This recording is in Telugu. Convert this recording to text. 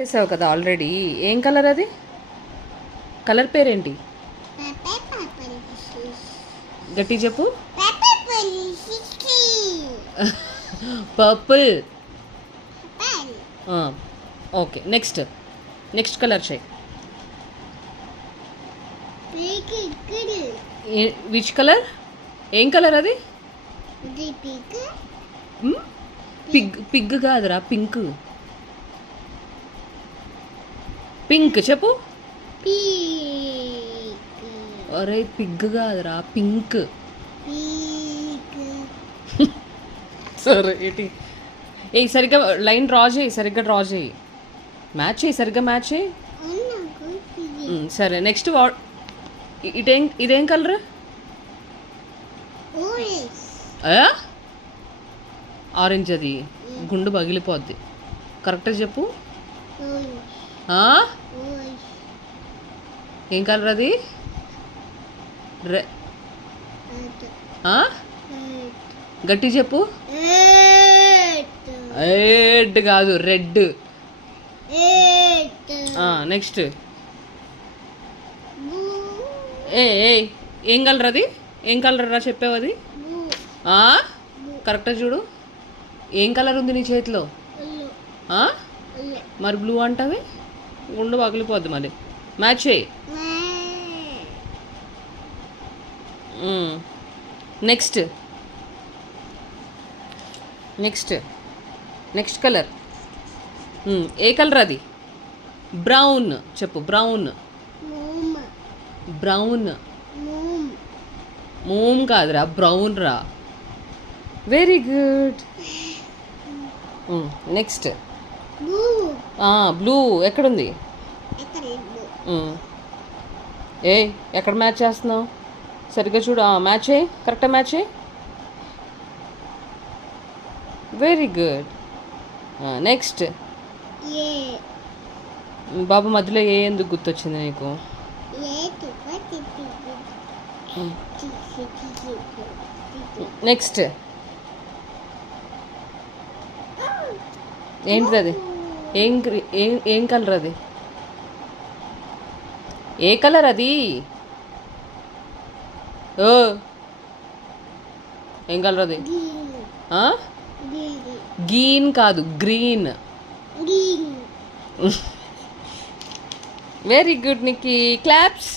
చేసావు కదా ఆల్రెడీ. ఏం కలర్ అది? కలర్ పేరేంటి? గట్టి చెప్పు. Purple. Okay, next next colour చెయ్యి. Which colour? ఏం కలర్ అది? పిగ్. పిగ్ కాదురా, పింక్. పింక్ చెప్పు. అరే పిగ్ కాదురా, పింక్. సరే ఏంటి? ఏ సరిగ్గా లైన్ డ్రా చేయి, సరిగ్గా డ్రా చేయి. మ్యాచ్ చేయి, సరిగ్గా మ్యాచ్ చేయి. సరే నెక్స్ట్ ఇదేం కలర్? ఆరెంజ్. అది గుండు పగిలిపోద్ది. కరెక్ట్గా చెప్పు. ఏం కలర్ అది? గట్టి చెప్పు. రెడ్ కాదు, రెడ్. నెక్స్ట్ ఏం కలర్ అది? ఏం కలర్ రా చెప్పావు అది? కరెక్ట్గా చూడు. ఏం కలర్ ఉంది నీ చేతిలో? మరి బ్లూ అంటావి? గుండు పగిలిపోద్ది. మరి మ్యాచ్ చేయి. Next next next colour. ఏ కలర్ అది? బ్రౌన్ చెప్పు. బ్రౌన్. బ్రౌన్. మూమ్ కాదురా, బ్రౌన్ రా. Very good. Next blue. ఎక్కడుంది? ఎక్కడ మ్యాచ్ చేస్తున్నావు? సరిగ్గా చూడు. మ్యాచ్ చేయి, కరెక్ట్గా మ్యాచ్ చేయి. Very good. నెక్స్ట్ బాబు, మధ్యలో ఎందుకు గుర్తొచ్చింది నీకు? నెక్స్ట్ ఏంటిది అది? ఏం కలర్ అది? ఏ కలర్ అది? ఏం కలర్ అది? గ్రీన్ కాదు, green. Very good Nikki. Claps.